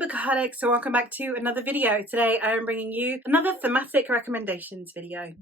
bookaholics, so welcome back to another video. Today I am bringing you another thematic recommendations video.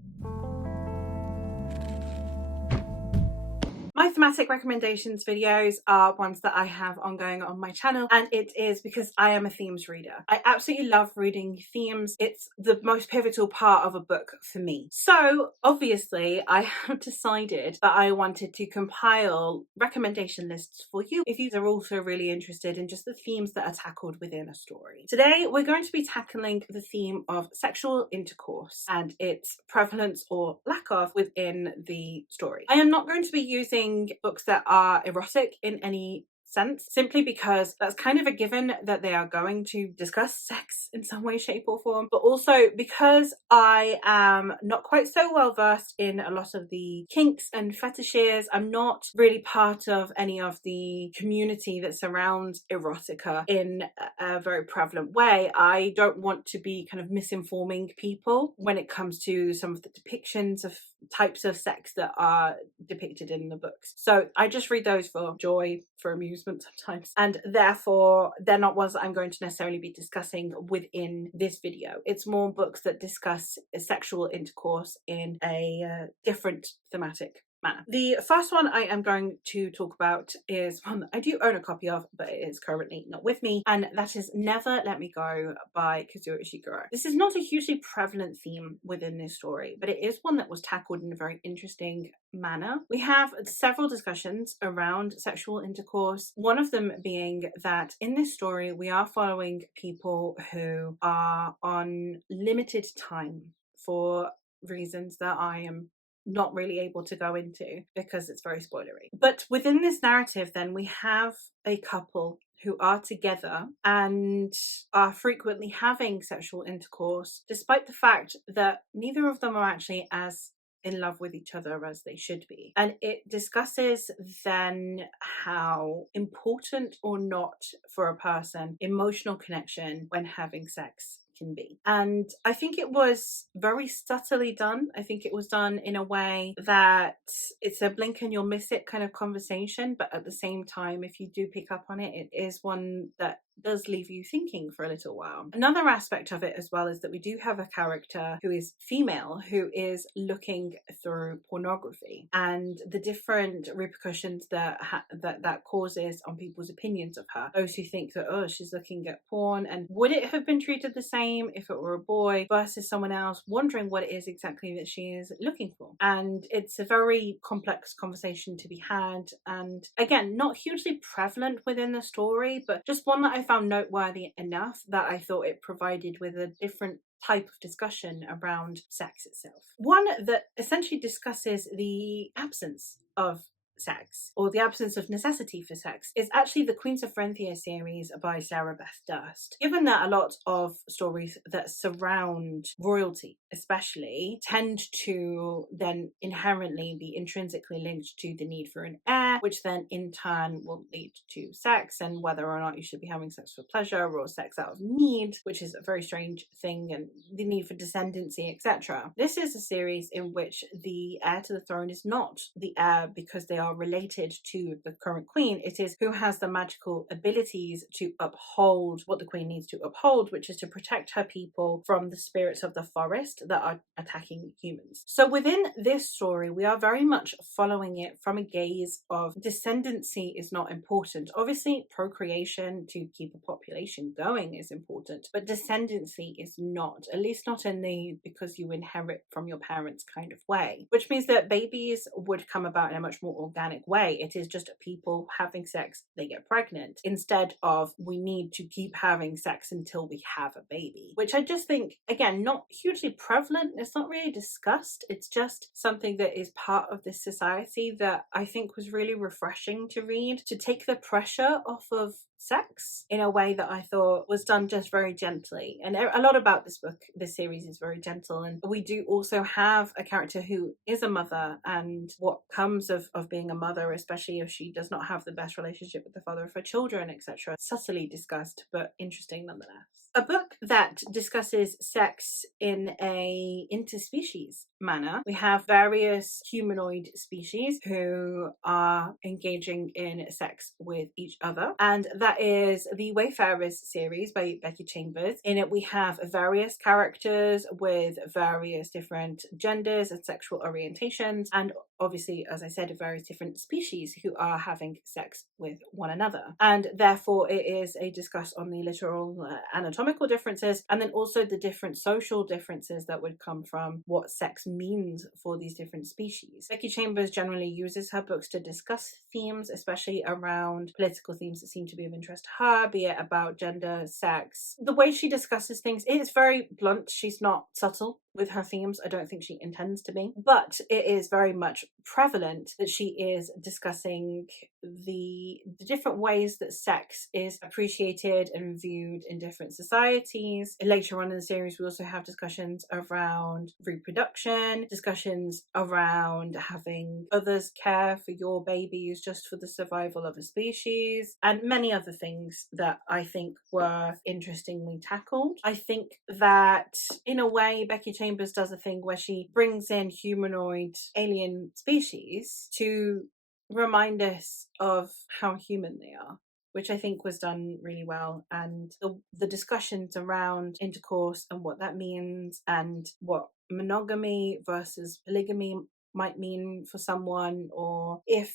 My thematic recommendations videos are ones that I have ongoing on my channel, and it is because I am a themes reader. I absolutely love reading themes. It's the most pivotal part of a book for me. So obviously I have decided that I wanted to compile recommendation lists for you if you are also really interested in just the themes that are tackled within a story. Today we're going to be tackling the theme of sexual intercourse and its prevalence or lack of within the story. I am not going to be using books that are erotic in any sense, simply because that's kind of a given that they are going to discuss sex in some way, shape or form, but also because I am not quite so well versed in a lot of the kinks and fetishes. I'm not really part of any of the community that surrounds erotica in a very prevalent way. I don't want to be kind of misinforming people when it comes to some of the depictions of types of sex that are depicted in the books. So I just read those for joy, for amusement sometimes, and therefore they're not ones that I'm going to necessarily be discussing within this video. It's more books that discuss sexual intercourse in a different thematic manner. The first one I am going to talk about is one that I do own a copy of, but it is currently not with me, and that is Never Let Me Go by Kazuo Ishiguro. This is not a hugely prevalent theme within this story, but it is one that was tackled in a very interesting manner. We have several discussions around sexual intercourse, one of them being that in this story we are following people who are on limited time for reasons that I am not really able to go into because it's very spoilery. But within this narrative then we have a couple who are together and are frequently having sexual intercourse, despite the fact that neither of them are actually as in love with each other as they should be. And it discusses then how important or not for a person emotional connection when having sex can be. And I think it was very subtly done. I think it was done in a way that it's a blink and you'll miss it kind of conversation, but at the same time, if you do pick up on it, it is one that does leave you thinking for a little while. Another aspect of it as well is that we do have a character who is female who is looking through pornography and the different repercussions that that causes on people's opinions of her. Those who think that, oh, she's looking at porn, and would it have been treated the same if it were a boy, versus someone else wondering what it is exactly that she is looking for. And it's a very complex conversation to be had, and again, not hugely prevalent within the story, but just one that I found noteworthy enough that I thought it provided with a different type of discussion around sex itself. One that essentially discusses the absence of sex, or the absence of necessity for sex, is actually the Queens of Renthia series by Sarah Beth Durst. Given that a lot of stories that surround royalty especially tend to then inherently be intrinsically linked to the need for an heir, which then in turn will lead to sex and whether or not you should be having sex for pleasure or sex out of need, which is a very strange thing, and the need for descendancy, etc. This is a series in which the heir to the throne is not the heir because they are related to the current queen. It is who has the magical abilities to uphold what the queen needs to uphold, which is to protect her people from the spirits of the forest that are attacking humans. So within this story we are very much following it from a gaze of descendancy is not important. Obviously procreation to keep a population going is important, but descendancy is not, at least not in the because you inherit from your parents kind of way, which means that babies would come about in a much more organic way. It is just people having sex, they get pregnant, instead of we need to keep having sex until we have a baby, which I just think, again, not hugely prevalent. It's not really discussed. It's just something that is part of this society that I think was really refreshing to read, to take the pressure off of sex in a way that I thought was done just very gently. And a lot about this book, this series, is very gentle. And we do also have a character who is a mother, and what comes of being a mother, especially if she does not have the best relationship with the father of her children, etc. Subtly discussed, but interesting nonetheless. A book that discusses sex in a interspecies manner. We have various humanoid species who are engaging in sex with each other, and that that is the Wayfarers series by Becky Chambers. In it, we have various characters with various different genders and sexual orientations, and obviously, as I said, various different species who are having sex with one another. And therefore, it is a discuss on the literal anatomical differences, and then also the different social differences that would come from what sex means for these different species. Becky Chambers generally uses her books to discuss themes, especially around political themes that seem to be of interest to her, be it about gender, sex. The way she discusses things is very blunt. She's not subtle with her themes. I don't think she intends to be, but it is very much prevalent that she is discussing the different ways that sex is appreciated and viewed in different societies. Later on in the series, we also have discussions around reproduction, discussions around having others care for your babies just for the survival of a species, and many other things that I think were interestingly tackled. I think that in a way, Becky Chambers does a thing where she brings in humanoid alien species to remind us of how human they are, which I think was done really well. And the discussions around intercourse and what that means, and what monogamy versus polygamy might mean for someone, or if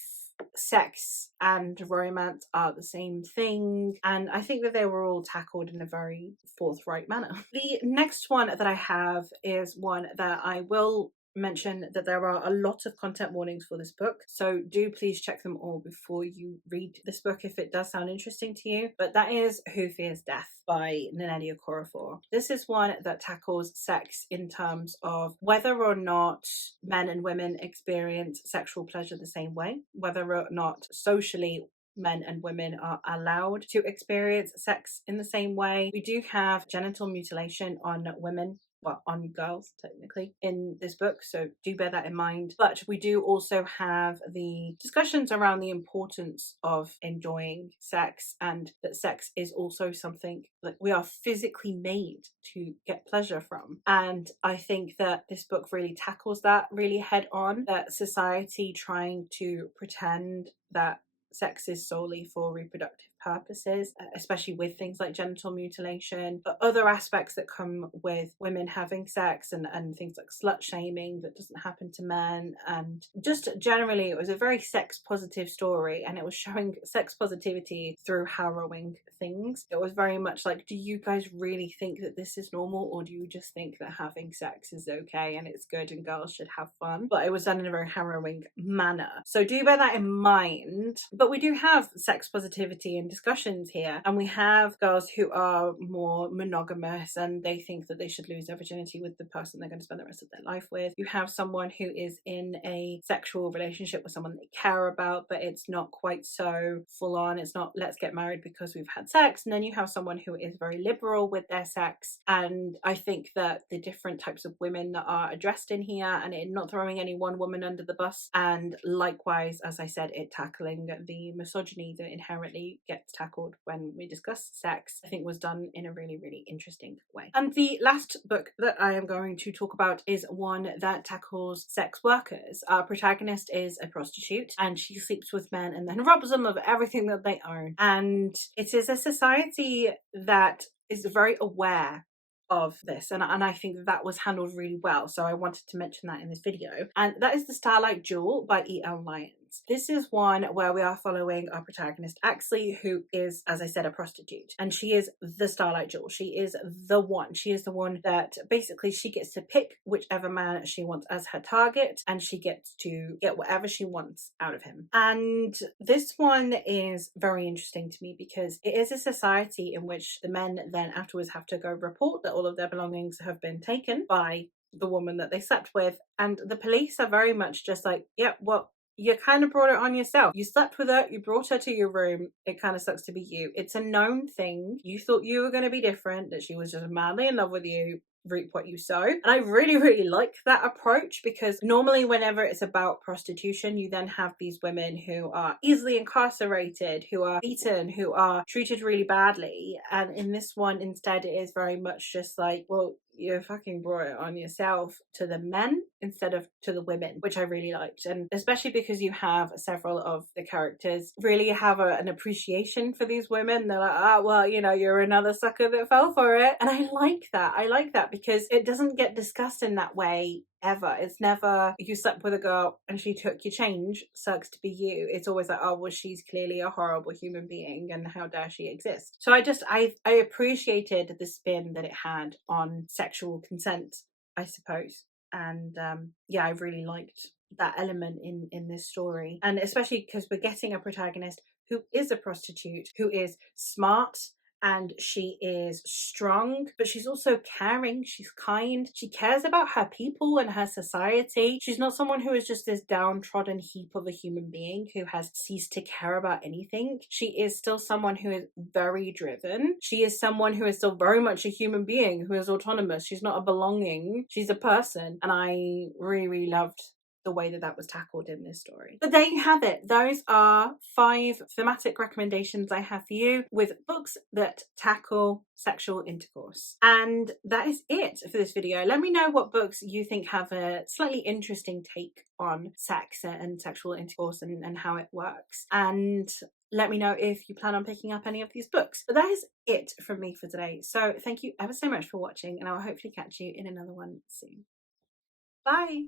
sex and romance are the same thing. And I think that they were all tackled in a very forthright manner. The next one that I have is one that I will mention that there are a lot of content warnings for this book, so do please check them all before you read this book if it does sound interesting to you. But that is Who Fears Death by Nnedi Okorafor. This is one that tackles sex in terms of whether or not men and women experience sexual pleasure the same way, whether or not socially men and women are allowed to experience sex in the same way. We do have genital mutilation on women, well, on girls technically, in this book, so do bear that in mind. But we do also have the discussions around the importance of enjoying sex, and that sex is also something that we are physically made to get pleasure from. And I think that this book really tackles that really head on, that society trying to pretend that sex is solely for reproductive purposes, especially with things like genital mutilation, but other aspects that come with women having sex, and things like slut shaming that doesn't happen to men. And just generally, it was a very sex positive story, and it was showing sex positivity through harrowing things. It was very much like, do you guys really think that this is normal, or do you just think that having sex is okay and it's good and girls should have fun? But it was done in a very harrowing manner, so do bear that in mind. But we do have sex positivity and discussions here, and we have girls who are more monogamous and they think that they should lose their virginity with the person they're going to spend the rest of their life with. You have someone who is in a sexual relationship with someone they care about, but it's not quite so full on. It's not let's get married because we've had sex. And then you have someone who is very liberal with their sex. And I think that the different types of women that are addressed in here, and it not throwing any one woman under the bus, and likewise, as I said, it tackling the misogyny that inherently gets tackled when we discuss sex, I think was done in a really, really interesting way. And the last book that I am going to talk about is one that tackles sex workers. Our protagonist is a prostitute, and she sleeps with men and then robs them of everything that they own. And it is a society that is very aware of this, and I think that was handled really well, so I wanted to mention that in this video. And that is The Starlight Jewel by E.L. Lyons. This is one where we are following our protagonist Axley, who is, as I said, a prostitute, and she is the Starlight Jewel. She is the one. She is the one that basically she gets to pick whichever man she wants as her target, and she gets to get whatever she wants out of him. And this one is very interesting to me because it is a society in which the men then afterwards have to go report that all of their belongings have been taken by the woman that they slept with, and the police are very much just like, yeah, well, you kind of brought it on yourself. You slept with her, you brought her to your room. It kind of sucks to be you. It's a known thing. You thought you were going to be different, that she was just madly in love with you. Reap what you sow. And I really, really like that approach, because normally whenever it's about prostitution, you then have these women who are easily incarcerated, who are beaten, who are treated really badly. And in this one, instead, it is very much just like, well, you fucking brought it on yourself to the men instead of to the women, which I really liked. And especially because you have several of the characters really have an appreciation for these women. They're like, well, you know, you're another sucker that fell for it. And I like that. I like that because it doesn't get discussed in that way ever. It's never, you slept with a girl and she took your change, sucks to be you. It's always like, oh well, she's clearly a horrible human being and how dare she exist. So I appreciated the spin that it had on sexual consent, I suppose. And yeah, I really liked that element in this story, and especially because we're getting a protagonist who is a prostitute, who is smart, and she is strong, but she's also caring, she's kind, she cares about her people and her society. She's not someone who is just this downtrodden heap of a human being who has ceased to care about anything. She is still someone who is very driven. She is someone who is still very much a human being, who is autonomous. She's not a belonging, she's a person. And I really, really loved the way that that was tackled in this story. But there you have it. Those are 5 thematic recommendations I have for you with books that tackle sexual intercourse. And that is it for this video. Let me know what books you think have a slightly interesting take on sex and sexual intercourse and how it works. And let me know if you plan on picking up any of these books. But that is it from me for today. So thank you ever so much for watching, and I'll hopefully catch you in another one soon. Bye!